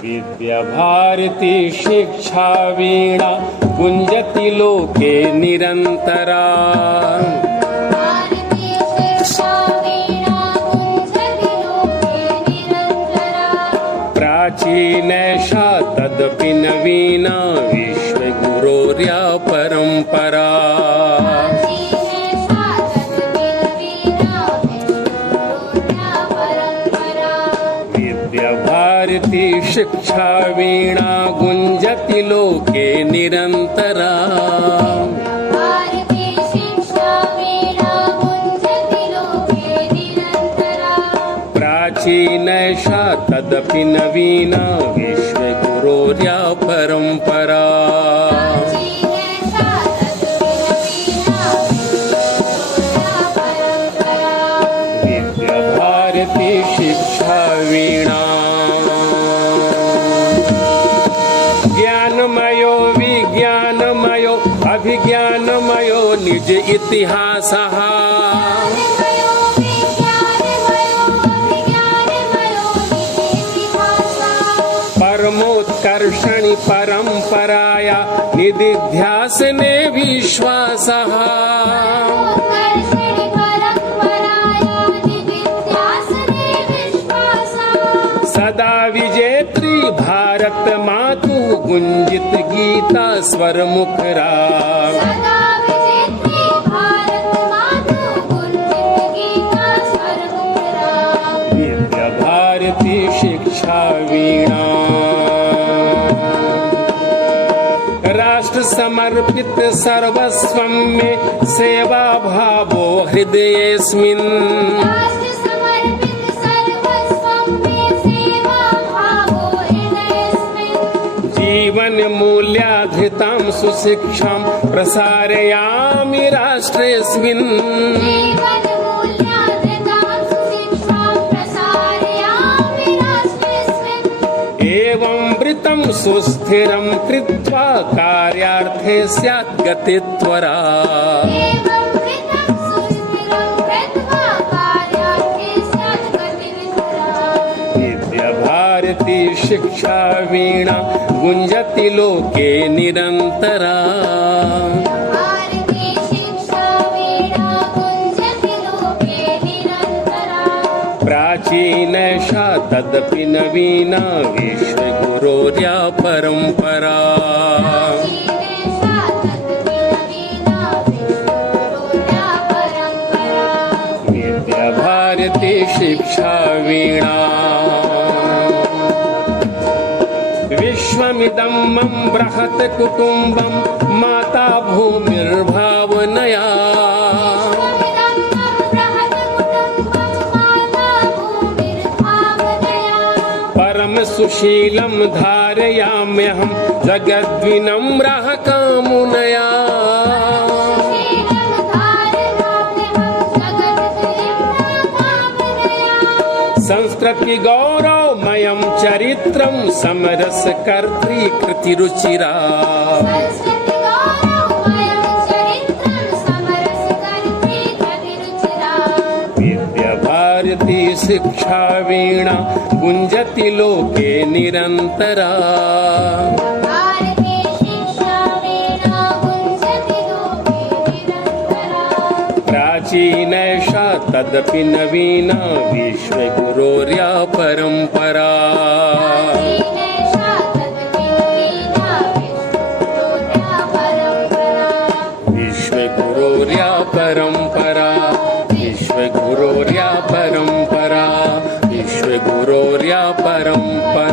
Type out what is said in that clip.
विद्याभारती शिक्षा वीणा गुंजति लोके निरंतरा। प्राचीनैषा तदपि नवीना विश्वगुरोर्या परंपरा। विद्याभारती शिक्षा वीणा गुंजति लोके निरंतरा। प्राचीनैषा तदपि नवीना विश्वगुरोर्या परंपरा। विद्याभारती शिक्षा वीणा ज्ञानमयो विज्ञानमयो अभिज्ञानमयो निज इतिहासः। परमोत्कर्षणि परंपराया निदिध्यासने विश्वासः। सदा विजेत्री भारत मातु गुंजित गीता स्वर मुखरा। विद्याभारती शिक्षा वीणा राष्ट्र समर्पित सर्वस्वं में सेवा भावो हृदयेऽस्मिन्। जीवन मूल्याधृतां सुशिक्षां प्रसारयामि राष्ट्रेऽस्मिन्। एवं वृतं सुस्थिरं कृत्वा कार्यार्थे स्यात् गतित्वरा। विद्याभारती शिक्षा वीणा गुंजति लोके निरंतरा। प्राचीनैषा तदपि नवीना विश्वगुरोर्या परंपरा। विद्याभारती शिक्षा वीणा विश्वमिदं मम बृहत् कुटुम्बं माता भूमिर्भावनया। परम सुशीलं धारयाम्यहं जगद्विनम्रः कामुनया। संस्कृति गौरवमयं चरित्रं समरस कर्त्री कृति रुचिरा। विद्याभारती शिक्षा वीणा गुंजति लोके निरंतरा। प्राचीनैषा तदपि नवीना विश्वगुरोर्या परंपरा। विश्वगुरोर्या परंपरा। विश्वगुरोर्या परंपरा। विश्वगुरोर्या परंपरा।